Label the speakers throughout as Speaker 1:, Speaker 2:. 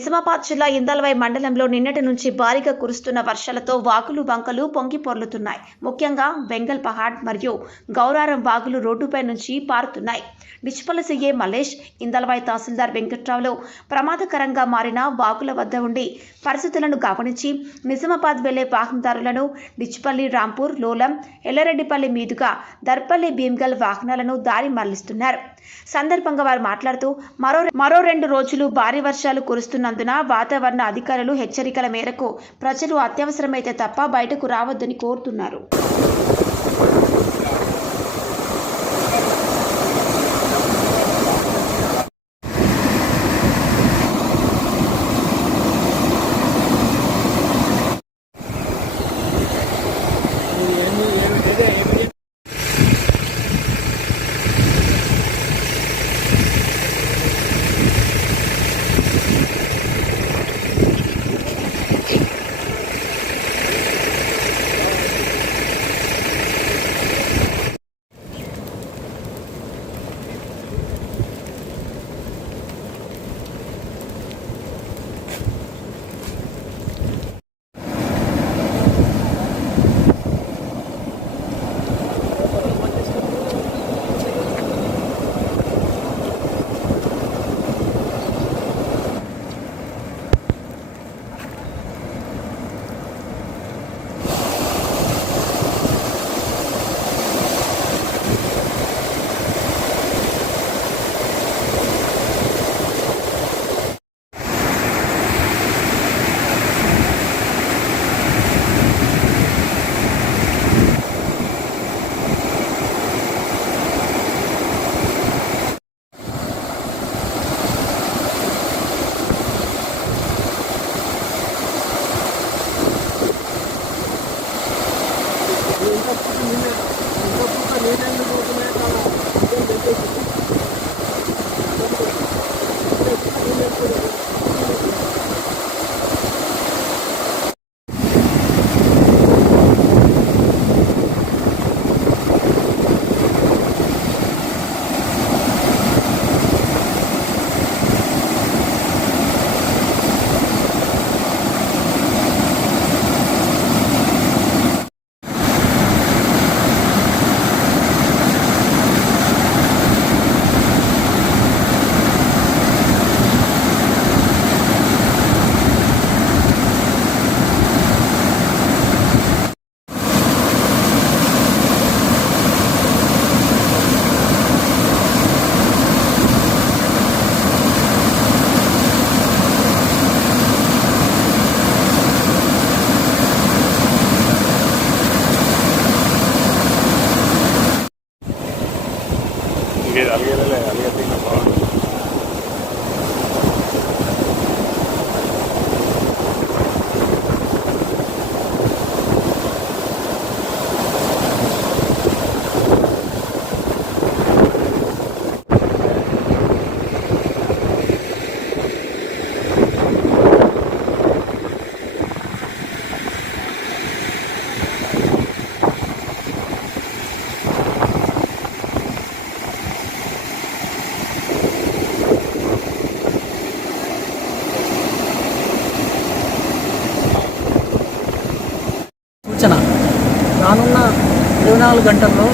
Speaker 1: నిజామాబాద్ జిల్లా ఇందల్వై మండలంలో నిన్నటి నుంచి భారీగా కురుస్తున్న వర్షాలతో వాగులు వంకలు పొంగి పొర్లుతున్నాయి. ముఖ్యంగా బెంగల్ పహాడ్ మరియు గౌరారం వాగులు రోడ్డుపై నుంచి పారుతున్నాయి. డిచ్పల్లి సీఏ మలేష్ ఇందల్వై తహసీల్దార్ వెంకట్రావులు ప్రమాదకరంగా మారిన వాగుల వద్ద ఉండి పరిస్థితులను గమనించి నిజామాబాద్ వెళ్ళే వాహనదారులను డిచ్పల్లి రాంపూర్ లోలం ఎల్లరెడ్డిపల్లి మీదుగా దర్పల్లి భీమ్గల్ వాహనాలను దారి మళ్ళిస్తున్నారు సందర్భంగా వారు మాట్లాడుతూ మరో మరో రెండు రోజులు భారీ వర్షాలు కురుస్తున్నందున వాతావరణ అధికారులు హెచ్చరికల మేరకు ప్రజలు అత్యవసరమైతే తప్ప బయటకు రావద్దని కోరుతున్నారు.
Speaker 2: ఇంకే
Speaker 3: నాలుగు గంటల్లో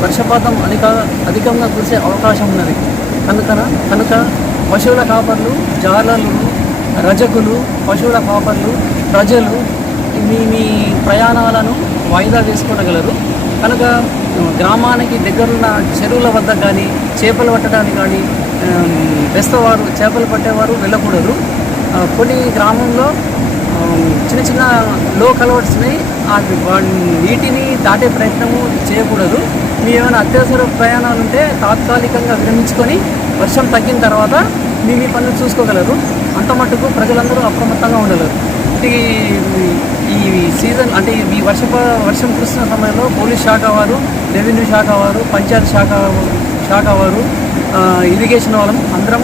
Speaker 3: వర్షపాతం అధిక అధికంగా కురిసే అవకాశం ఉన్నది. కనుక కనుక పశువుల కాపర్లు జాలర్లు రజకులు పశువుల కాపర్లు ప్రజలు మీ మీ ప్రయాణాలను వాయిదా వేసుకోగలరు. కనుక గ్రామానికి దగ్గరున్న చెరువుల వద్ద కానీ చేపలు పట్టడానికి కానీ బెస్తవారు చేపలు పట్టేవారు వెళ్ళకూడదు. కొన్ని గ్రామంలో చిన్న చిన్న లో కలవర్స్ని వా- నీటిని దాటే ప్రయత్నము చేయకూడదు. మీ ఏమైనా అత్యవసర ప్రయాణాలు ఉంటే తాత్కాలికంగా విరమించుకొని వర్షం తగ్గిన తర్వాత మీ మీ పనులు చూసుకోగలరు. అంత మటుకు ప్రజలందరూ అప్రమత్తంగా ఉండగలరు ఈ ఈ సీజన్ అంటే ఈ వర్షప వర్షం కురుస్తున్న సమయంలో పోలీస్ శాఖ వారు రెవెన్యూ శాఖ వారు పంచాయతీ శాఖ శాఖ వారు ఇరిగేషన్ వాళ్ళం అందరం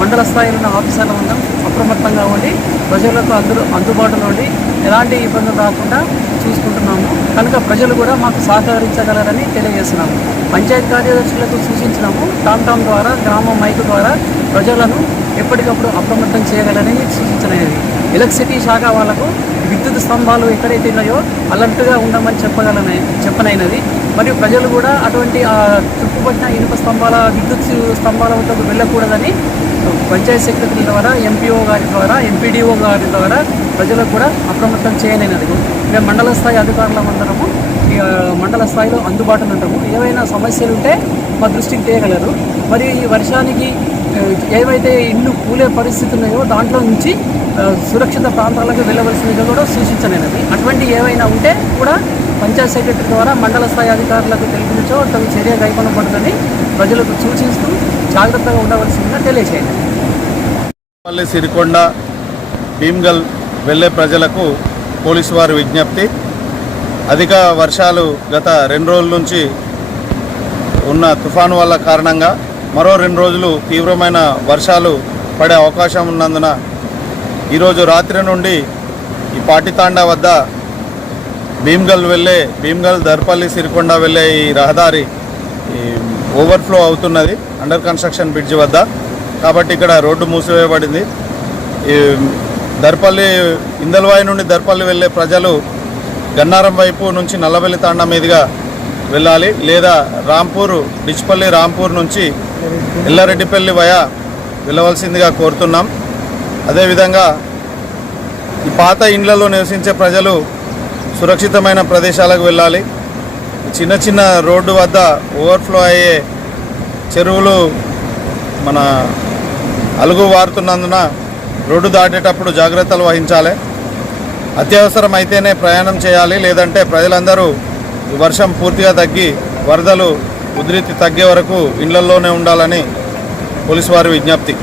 Speaker 3: మండల స్థాయిలో ఉన్న ఆఫీసర్లు అందరం అప్రమత్తంగా ఉండి ప్రజలకు అందరూ అందుబాటులో ఉండి ఎలాంటి ఇబ్బందులు రాకుండా చూసుకుంటున్నాము. కనుక ప్రజలు కూడా మాకు సహకరించగలరని తెలియజేస్తున్నాము. పంచాయతీ కార్యదర్శులకు సూచించినాము. టామ్ టామ్ ద్వారా గ్రామ మైక్ ద్వారా ప్రజలను ఎప్పటికప్పుడు అప్రమత్తం చేయగలరని సూచించినది ఎలక్ట్రిసిటీ శాఖ వాళ్ళకు విద్యుత్ స్తంభాలు ఎక్కడైతే ఉన్నాయో అలర్ట్గా ఉండమని చెప్పగలనే చెప్పనైనది. మరియు ప్రజలు కూడా అటువంటి చుట్టుపక్కల ఇనుప స్తంభాల విద్యుత్ స్తంభాల వద్దకు వెళ్ళకూడదని పంచాయత్ సెక్రటరీ ద్వారా ఎంపీఓ గారి ద్వారా ఎంపీడీఓ గారి ద్వారా ప్రజలకు కూడా అప్రమత్తం చేయనైనది మేము మండల స్థాయి అధికారులం అందరము మండల స్థాయిలో అందుబాటులో ఉంటాము. ఏవైనా సమస్యలు ఉంటే మా దృష్టికి తేయగలరు మరి ఈ వర్షానికి ఏవైతే ఇల్లు కూలే పరిస్థితి ఉన్నాయో దాంట్లో నుంచి సురక్షిత ప్రాంతాలకు వెళ్ళవలసినది కూడా సూచించలేనది. అటువంటి ఏవైనా ఉంటే కూడా పంచాయత్ సెక్రటరీ ద్వారా మండల స్థాయి అధికారులకు తెలిపించో తగు చర్య కైకొనబడుతుంది ప్రజలకు సూచిస్తూ జాగ్రత్తగా ఉండవలసిందిగా తెలియజేయండి.
Speaker 2: పల్లి సిరికొండ భీమ్గల్ వెళ్ళే ప్రజలకు పోలీసు వారి విజ్ఞప్తి. అధిక వర్షాలు గత రెండు రోజుల నుంచి ఉన్న తుఫాను వల్ల కారణంగా మరో రెండు రోజులు తీవ్రమైన వర్షాలు పడే అవకాశం ఉన్నందున ఈరోజు రాత్రి నుండి ఈ పాటితాండా వద్ద భీమ్గల్ వెళ్ళే భీమ్గల్ దర్పల్లి సిరికొండ వెళ్ళే ఈ రహదారి ఓవర్ఫ్లో అవుతున్నది అండర్ కన్స్ట్రక్షన్ బ్రిడ్జ్ వద్ద. కాబట్టి ఇక్కడ రోడ్డు మూసివేయబడింది. ఈ దర్పల్లి ఇందల్వాయి నుండి దర్పల్లి వెళ్ళే ప్రజలు గన్నారం వైపు నుంచి నల్లవెల్లి తాండా మీదుగా వెళ్ళాలి. లేదా రాంపూర్ డిచ్పల్లి రాంపూర్ నుంచి ఎల్లారెడ్డిపల్లి వయా వెళ్ళవలసిందిగా కోరుతున్నాం. అదేవిధంగా ఈ పాత ఇండ్లలో నివసించే ప్రజలు సురక్షితమైన ప్రదేశాలకు వెళ్ళాలి. చిన్న చిన్న రోడ్డు వద్ద ఓవర్ఫ్లో అయ్యే చెరువులు మన అలుగు వారుతున్నందున రోడ్డు దాటేటప్పుడు జాగ్రత్తలు వహించాలి. అత్యవసరం అయితేనే ప్రయాణం చేయాలి లేదంటే ప్రజలందరూ వర్షం పూర్తిగా తగ్గి వరదలు ఉధృతి తగ్గే వరకు ఇళ్ళలోనే ఉండాలని పోలీసు వారి విజ్ఞప్తి.